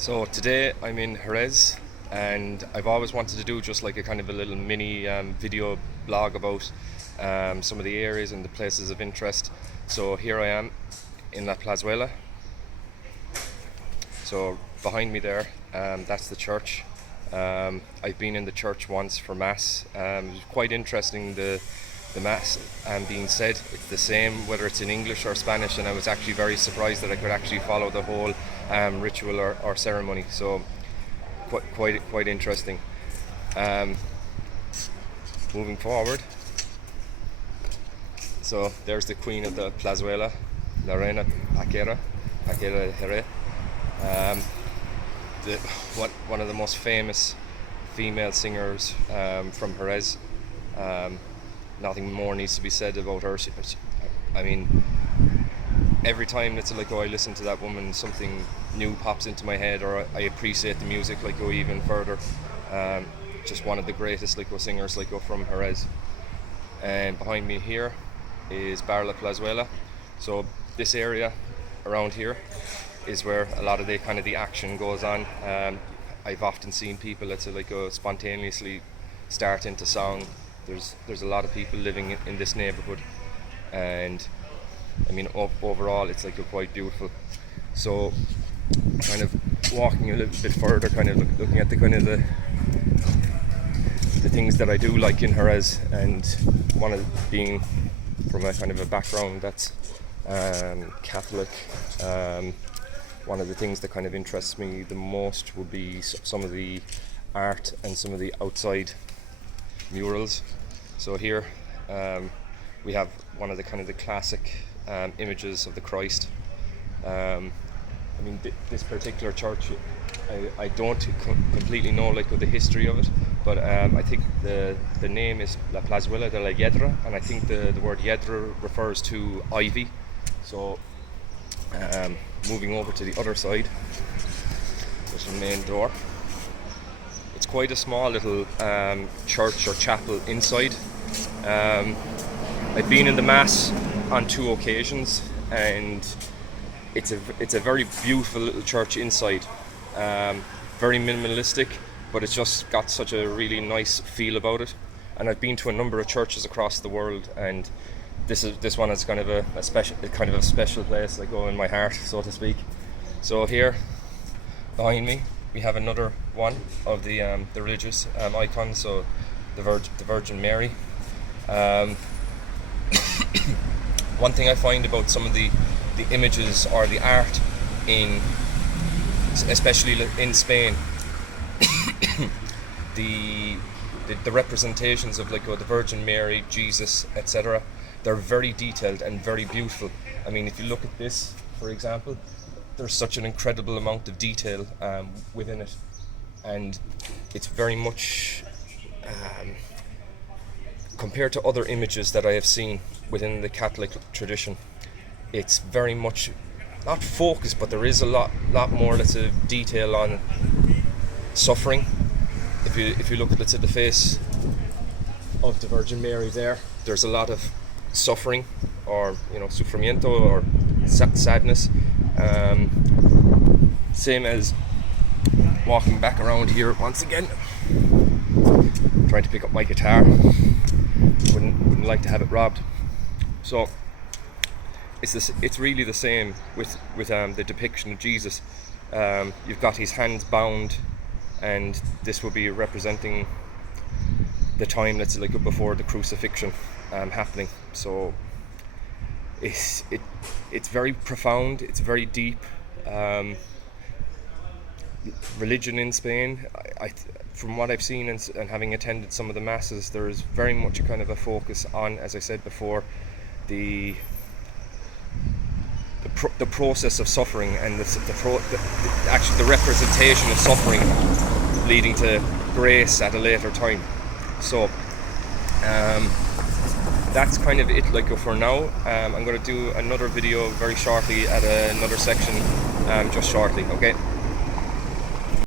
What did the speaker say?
So today I'm in Jerez, and I've always wanted to do just like a kind of a little mini video blog about some of the areas and the places of interest. So here I am in La Plazuela. So behind me there, that's the church. I've been in the church once for mass. It was quite interesting, the mass being said. It's the same whether it's in English or Spanish, and I was actually very surprised that I could actually follow the whole ritual or ceremony. So quite interesting. Moving forward, so there's the queen of the Plazuela, La Reina Paquera de Jerez. One of the most famous female singers from Jerez. Nothing more needs to be said about her. I mean, every time it's like, oh, I listen to that woman, something new pops into my head, or I appreciate the music like go even further. Just one of the greatest like singers like from Jerez. And behind me here is Bar La Plazuela. So this area around here is where a lot of the action goes on. I've often seen people that spontaneously start into song. There's a lot of people living in this neighborhood, and I mean overall it's like quite beautiful. So kind of walking a little bit further, kind of looking at the things that I do like in Jerez, and one of being from a kind of a background that's Catholic. One of the things that kind of interests me the most would be some of the art and some of the outside murals. So here we have one of the kind of the classic images of the Christ. I mean this particular church, I don't completely know like the history of it, but I think the name is La Plazuela de la Hiedra, and I think the word Hiedra refers to ivy. So moving over to the other side, there's the main door. It's quite a small little church or chapel inside. I've been in the mass on 2 occasions, and it's a very beautiful little church inside. Very minimalistic, but it's just got such a really nice feel about it. And I've been to a number of churches across the world, and this one is kind of a special place, like in my heart, so to speak. So here behind me we have another one of the religious icons, so the Virgin Mary. One thing I find about some of the images or the art especially in Spain, the representations of the Virgin Mary, Jesus, etc., they're very detailed and very beautiful. I mean, if you look at this, for example, there's such an incredible amount of detail within it, and it's very much compared to other images that I have seen within the Catholic tradition. It's very much not focused, but there is a lot more, let's say, detail on suffering. If you look at, let's say, the face of the Virgin Mary there's a lot of suffering, or sufrimiento, or sadness. Same as walking back around here once again, trying to pick up my guitar. Wouldn't like to have it robbed. So it's really the same with the depiction of Jesus. You've got his hands bound, and this will be representing the time that's before the crucifixion happening. So it's very profound, it's very deep. Religion in Spain, I from what I've seen and having attended some of the masses, there is very much a kind of a focus on, as I said before, the process of suffering, and actually the representation of suffering leading to grace at a later time. So that's kind of it for now. I'm going to do another video very shortly at another section just shortly. Okay.